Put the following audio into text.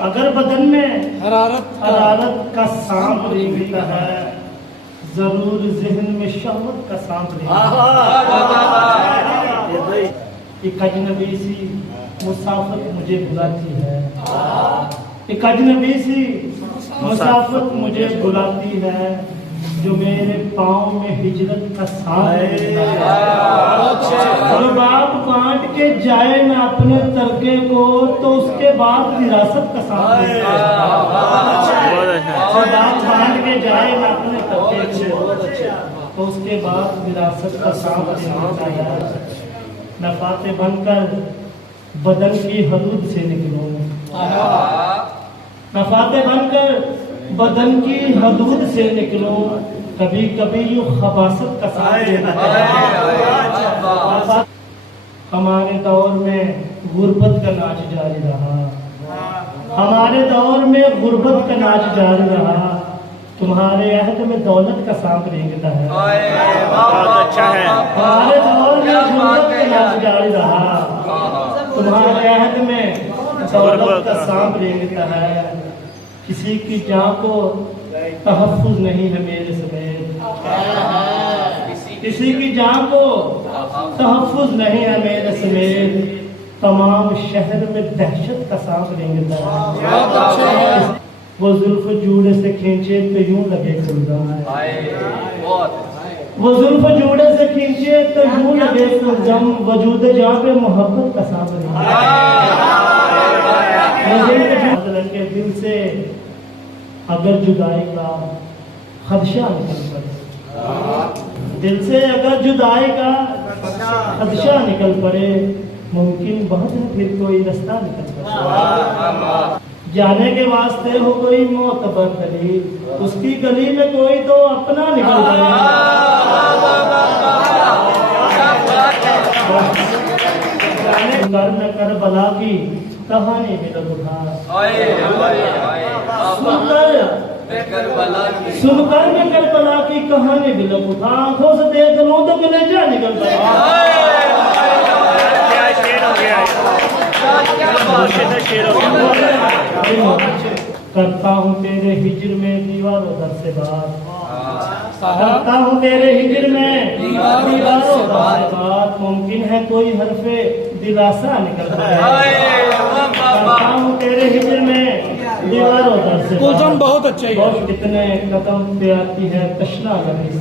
अगर बदन में हरारत का सांप रेंगता है, जरूर जहन में शहवत का सांप रेंगता है। एक अजनबी सी मुसाफत मुझे बुलाती है, एक अजनबी सी मुसाफत मुझे बुलाती है, जो मेरे पाँव में हिजरत का सांप और बाप बांट के जाए ना अपने तरके को, तो उसके बाद विरासत का सांप बाप बांट के जाए ना अपने तरके को, तो उसके बाद विरासत का सांप है। मैं फाते बनकर बदन की हदूद से निकलूं, मैं फाते बनकर बदन की हदूद से निकलूं, कभी कभी यूं खबासत का साथ। हमारे दौर में गुर्बत का नाच जारी रहा, हमारे दौर में गुर्बत का नाच जारी रहा, तुम्हारे अहद में दौलत का सांप रेंगता है। अच्छा है। हमारे दौर में गुर्बत का नाच जारी रहा, तुम्हारे अहद में दौलत का सांप रेंगता है। किसी की जान को तहफ्फुज़ नहीं है मेरे समेत, किसी की जान को तहफ्फुज़ नहीं है मेरे समेत, तमाम शहर में दहशत का सांप रेंगता है। वो जुल्फ जूड़े से खींचे तो यूं लगे खुलदम, वो जुल्फ जूड़े से खींचे तो यूं लगे खुलदम, वजूद जहाँ पे मोहब्बत का सांप के दिल से अगर जुदाई का खदशा निकल पड़े, दिल से अगर जुदाई का खदशा निकल पड़े, मुमकिन बहुत है फिर कोई रास्ता निकल पड़े। जाने के वास्ते हो कोई मोतबर गली, उसकी गली में कोई तो अपना निकल पड़े। कर न कर बला की कहानी में लग उठा, सुनकर मैं करबला की कहानी भी लग उठा, आंखों से देख लूं तो कलेजा निकल करता हूँ तेरे हिजर में दीवारों दर से बात, करता हूँ तेरे हिजर में दीवारों दर से बात, मुमकिन है कोई हरफे दिलासा निकल जाए। करता हूँ तेरे हिजर में दीवारों दर से बात, बहुत अच्छा है। कितने कदम पे आती है तशना लगी से।